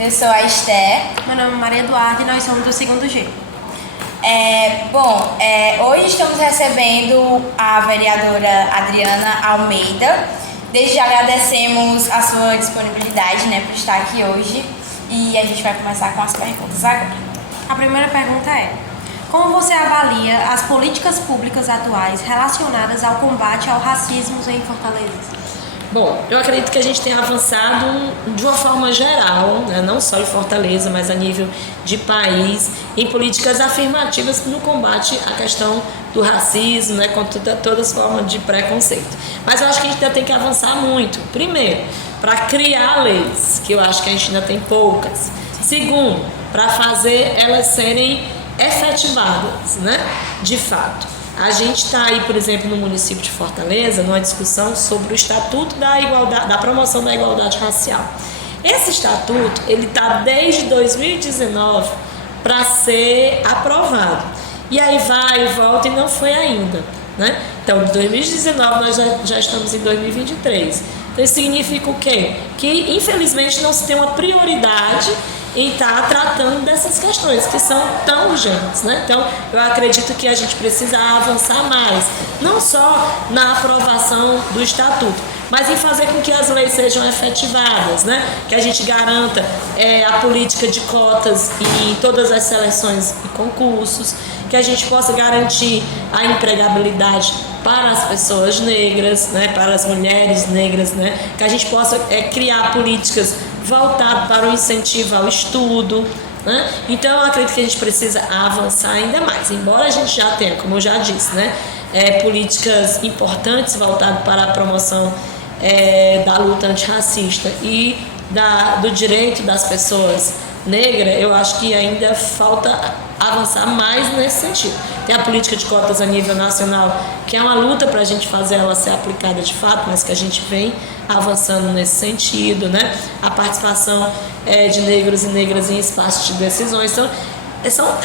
Eu sou a Esther. Meu nome é Maria Eduarda e nós somos do segundo G. Hoje estamos recebendo a vereadora Adriana Almeida. Desde já agradecemos a sua disponibilidade, por estar aqui hoje. E a gente vai começar com as perguntas agora. A primeira pergunta é: como você avalia as políticas públicas atuais relacionadas ao combate ao racismo em Fortaleza? Bom, eu acredito que a gente tem avançado de uma forma geral, não só em Fortaleza, mas a nível de país, em políticas afirmativas no combate à questão do racismo, contra todas as formas de preconceito. Mas eu acho que a gente ainda tem que avançar muito. Primeiro, para criar leis, que eu acho que a gente ainda tem poucas. Segundo, para fazer elas serem efetivadas, de fato. A gente está aí, por exemplo, no município de Fortaleza, numa discussão sobre o Estatuto da Igualdade, da Promoção da Igualdade Racial. Esse estatuto, ele está desde 2019 para ser aprovado. E aí vai e volta e não foi ainda, Então, de 2019 nós já estamos em 2023. Então, isso significa o quê? Que, infelizmente, não se tem uma prioridade em estar tratando dessas questões que são tão urgentes, Então, eu acredito que a gente precisa avançar mais, não só na aprovação do estatuto, mas em fazer com que as leis sejam efetivadas, Que a gente garanta a política de cotas em todas as seleções e concursos, que a gente possa garantir a empregabilidade para as pessoas negras, para as mulheres negras, que a gente possa criar políticas voltadas para o incentivo ao estudo, Então, eu acredito que a gente precisa avançar ainda mais, embora a gente já tenha, como eu já disse, políticas importantes voltadas para a promoção da luta antirracista e do direito das pessoas negras. Eu acho que ainda falta avançar mais nesse sentido. Tem a política de cotas a nível nacional, que é uma luta para a gente fazer ela ser aplicada de fato, mas que a gente vem avançando nesse sentido, A participação de negros e negras em espaços de decisões. Então,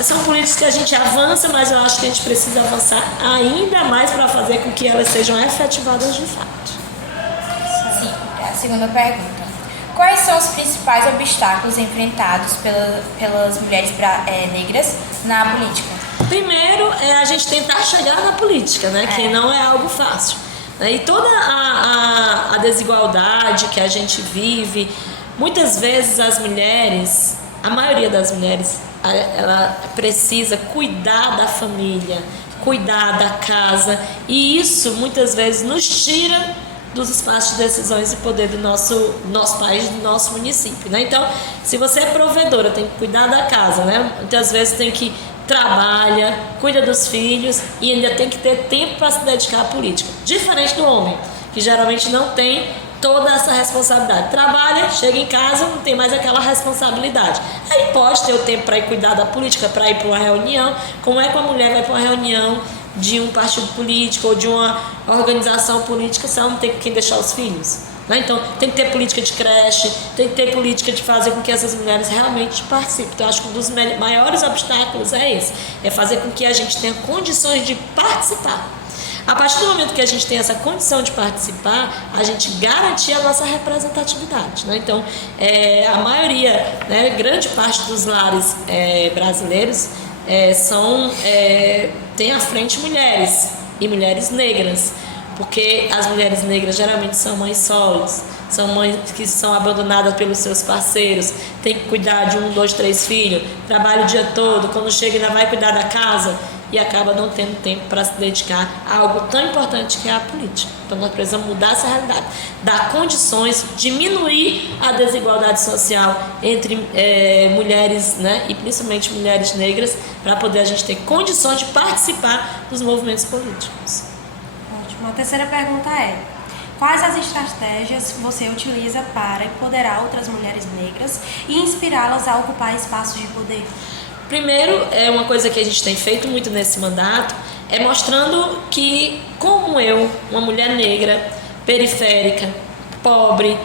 são políticas que a gente avança, mas eu acho que a gente precisa avançar ainda mais para fazer com que elas sejam efetivadas de fato. Sim, a segunda pergunta. Quais são os principais obstáculos enfrentados pelas mulheres negras na política? Primeiro é a gente tentar chegar na política, que não é algo fácil. E toda a desigualdade que a gente vive, muitas vezes as mulheres, a maioria das mulheres, ela precisa cuidar da família, cuidar da casa, e isso muitas vezes nos tira dos espaços de decisões e poder do nosso país, do nosso município, Então, se você é provedora, tem que cuidar da casa, Muitas vezes tem que trabalha, cuida dos filhos e ainda tem que ter tempo para se dedicar à política. Diferente do homem, que geralmente não tem toda essa responsabilidade. Trabalha, chega em casa, não tem mais aquela responsabilidade. Aí pode ter o tempo para ir cuidar da política, para ir para uma reunião. Como é que uma mulher vai para uma reunião de um partido político ou de uma organização política se ela não tem quem deixar os filhos? Então, tem que ter política de creche, tem que ter política de fazer com que essas mulheres realmente participem. Então, eu acho que um dos maiores obstáculos é esse, é fazer com que a gente tenha condições de participar. A partir do momento que a gente tem essa condição de participar, a gente garantir a nossa representatividade, Então, a maioria, grande parte dos lares brasileiros tem à frente mulheres e mulheres negras, porque as mulheres negras geralmente são mães solos, são mães que são abandonadas pelos seus parceiros, tem que cuidar de 1, 2, 3 filhos, trabalha o dia todo, quando chega ainda vai cuidar da casa e acaba não tendo tempo para se dedicar a algo tão importante que é a política. Então, nós precisamos mudar essa realidade, dar condições, diminuir a desigualdade social entre mulheres, e principalmente mulheres negras, para poder a gente ter condições de participar dos movimentos políticos. Ótimo. A terceira pergunta é: quais as estratégias você utiliza para empoderar outras mulheres negras e inspirá-las a ocupar espaços de poder? Primeiro, uma coisa que a gente tem feito muito nesse mandato é mostrando que, como eu, uma mulher negra, periférica, pobre,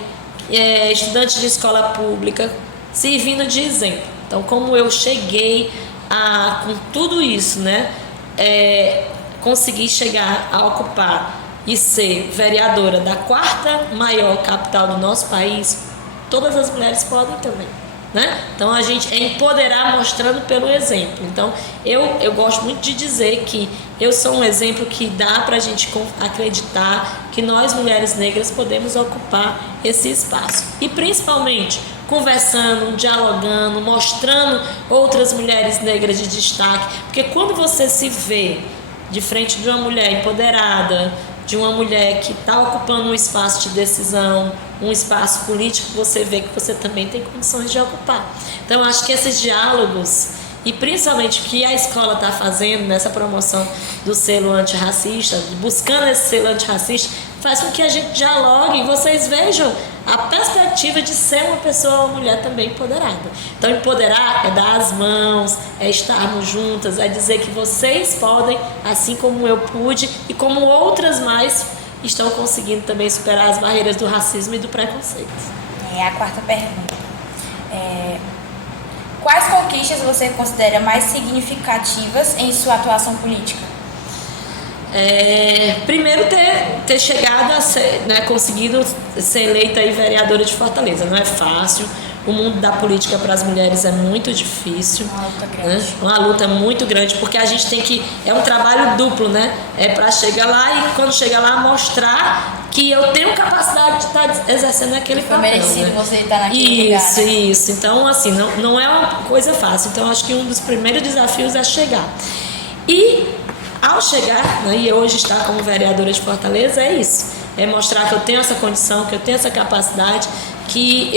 estudante de escola pública, servindo de exemplo. Então, como eu cheguei com tudo isso, conseguir chegar a ocupar e ser vereadora da 4ª maior capital do nosso país, todas as mulheres podem também. né? Então a gente é empoderar mostrando pelo exemplo. Então eu gosto muito de dizer que eu sou um exemplo que dá para a gente acreditar que nós mulheres negras podemos ocupar esse espaço, e principalmente conversando, dialogando, mostrando outras mulheres negras de destaque, porque quando você se vê de frente de uma mulher empoderada, de uma mulher que está ocupando um espaço de decisão, um espaço político, você vê que você também tem condições de ocupar. Então, acho que esses diálogos, e principalmente o que a escola está fazendo nessa promoção do selo antirracista, buscando esse selo antirracista, faz com que a gente dialogue e vocês vejam a perspectiva de ser uma pessoa, uma mulher também empoderada. Então, empoderar é dar as mãos, é estarmos juntas, é dizer que vocês podem, assim como eu pude e como outras mais estão conseguindo também superar as barreiras do racismo e do preconceito. A quarta pergunta. Quais conquistas você considera mais significativas em sua atuação política? Primeiro ter chegado a ser, né, conseguido ser eleita aí vereadora de Fortaleza. Não é fácil, o mundo da política para as mulheres é muito difícil, uma luta grande, né? Uma luta muito grande, porque a gente tem que, é um trabalho duplo, né? É para chegar lá e quando chegar lá mostrar que eu tenho capacidade de estar exercendo aquele papel, merecido, né? Você estar naquele lugar, né? Isso, então assim, não é uma coisa fácil, então acho que um dos primeiros desafios é chegar. E ao chegar, né, e hoje estar como vereadora de Fortaleza, é isso. É mostrar que eu tenho essa condição, que eu tenho essa capacidade, que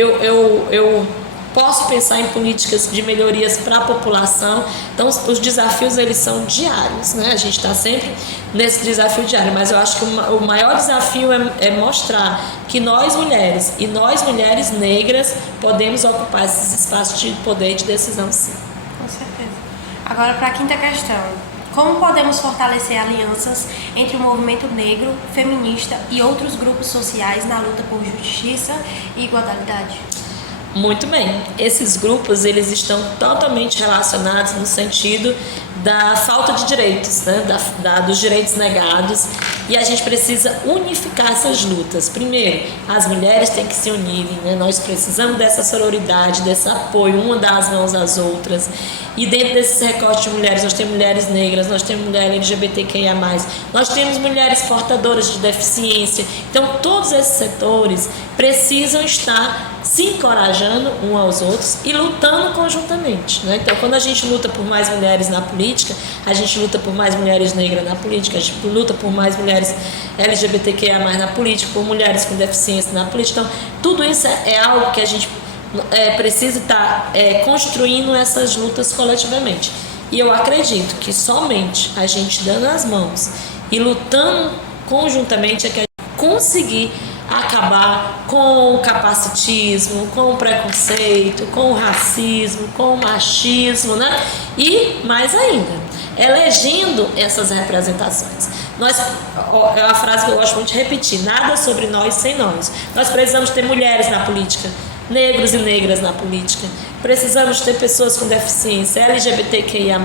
eu posso pensar em políticas de melhorias para a população. Então, os desafios, eles são diários, né? A gente está sempre nesse desafio diário, mas eu acho que o maior desafio é mostrar que nós mulheres, e nós mulheres negras, podemos ocupar esses espaços de poder e de decisão, sim. Com certeza. Agora, para a quinta questão. Como podemos fortalecer alianças entre o movimento negro, feminista e outros grupos sociais na luta por justiça e igualdade? Muito bem. Esses grupos, eles estão totalmente relacionados no sentido da falta de direitos, né? Dos direitos negados, e a gente precisa unificar essas lutas. Primeiro, as mulheres têm que se unirem, né? Nós precisamos dessa sororidade, desse apoio, uma dar as mãos às outras. E dentro desses recortes de mulheres, nós temos mulheres negras, nós temos mulheres LGBTQIA+, nós temos mulheres portadoras de deficiência. Então, todos esses setores precisam estar se encorajando uns aos outros e lutando conjuntamente, né? Então, quando a gente luta por mais mulheres na política, a gente luta por mais mulheres negras na política, a gente luta por mais mulheres LGBTQIA+, na política, por mulheres com deficiência na política. Então, tudo isso é algo que a gente precisa estar construindo essas lutas coletivamente. E eu acredito que somente a gente dando as mãos e lutando conjuntamente é que a gente conseguir acabar com o capacitismo, com o preconceito, com o racismo, com o machismo, né? E mais ainda, elegendo essas representações. É uma frase que eu gosto muito de repetir: nada sobre nós sem nós. Nós precisamos ter mulheres na política, negros e negras na política, precisamos ter pessoas com deficiência, LGBTQIA+.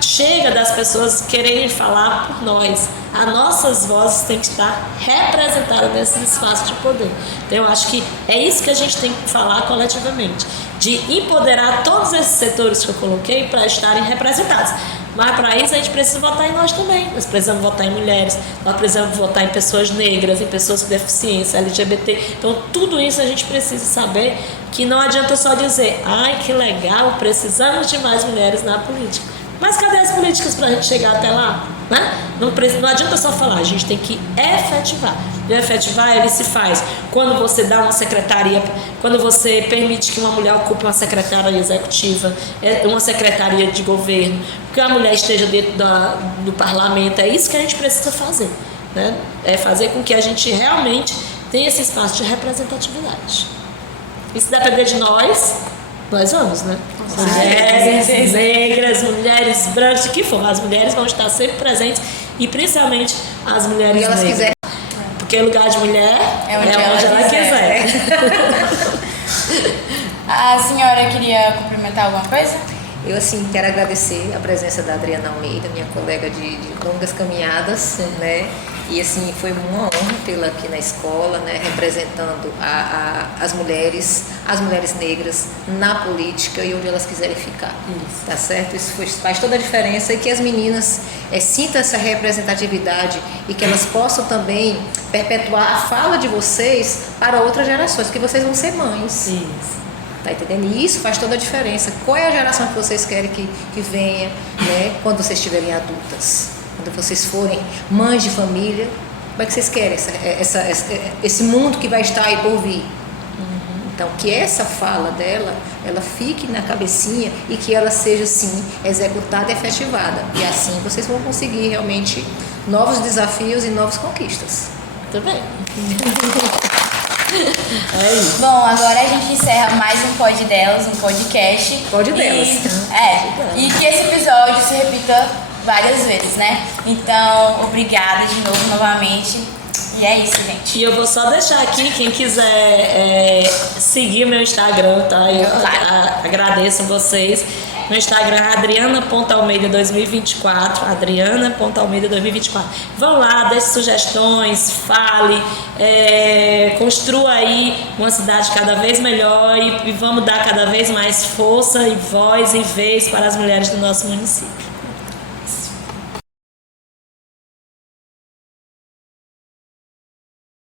Chega das pessoas quererem falar por nós. As nossas vozes têm que estar representadas nesses espaços de poder. Então eu acho que é isso que a gente tem que falar coletivamente, de empoderar todos esses setores que eu coloquei para estarem representados. Mas para isso a gente precisa votar em nós também. Nós precisamos votar em mulheres, nós precisamos votar em pessoas negras, em pessoas com deficiência, LGBT. Então tudo isso a gente precisa saber, que não adianta só dizer: ai, que legal, precisamos de mais mulheres na política. Mas cadê as políticas para a gente chegar até lá? Né? Não adianta só falar, a gente tem que efetivar. E efetivar, ele se faz quando você dá uma secretaria, quando você permite que uma mulher ocupe uma secretaria executiva, uma secretaria de governo, que a mulher esteja dentro do parlamento. É isso que a gente precisa fazer, né? É fazer com que a gente realmente tenha esse espaço de representatividade. E se depender de nós vamos, né? Mulheres negras, mulheres brancas, o que for, as mulheres vão estar sempre presentes, e principalmente as mulheres negras. Quiserem. Porque o lugar de mulher é onde ela quiser. A senhora queria cumprimentar alguma coisa? Eu, assim, quero agradecer a presença da Adriana Almeida, minha colega de longas caminhadas, né? E assim, foi uma honra tê-la aqui na escola, né, representando as mulheres negras na política e onde elas quiserem ficar. Isso. Tá certo? Isso faz toda a diferença, e que as meninas sintam essa representatividade e que elas possam também perpetuar a fala de vocês para outras gerações, porque vocês vão ser mães. Isso. Tá entendendo? E isso faz toda a diferença. Qual é a geração que vocês querem que venha, né, quando vocês estiverem adultas? Quando vocês forem mães de família, como é que vocês querem esse mundo que vai estar aí por vir? Então, que essa fala dela, ela fique na cabecinha e que ela seja, sim, executada e efetivada. E assim vocês vão conseguir realmente novos desafios e novas conquistas. Muito bem. É isso. Bom, agora a gente encerra mais um Pod Delas, um podcast. Pod Delas. E que esse episódio se repita várias vezes, né? Então, obrigada de novo, novamente. E é isso, gente. E eu vou só deixar aqui, quem quiser seguir meu Instagram, tá? Eu agradeço a vocês. No Instagram, Adriana.Almeida2024. Adriana.Almeida2024. Vão lá, deixe sugestões, fale, construa aí uma cidade cada vez melhor e vamos dar cada vez mais força e voz e vez para as mulheres do nosso município.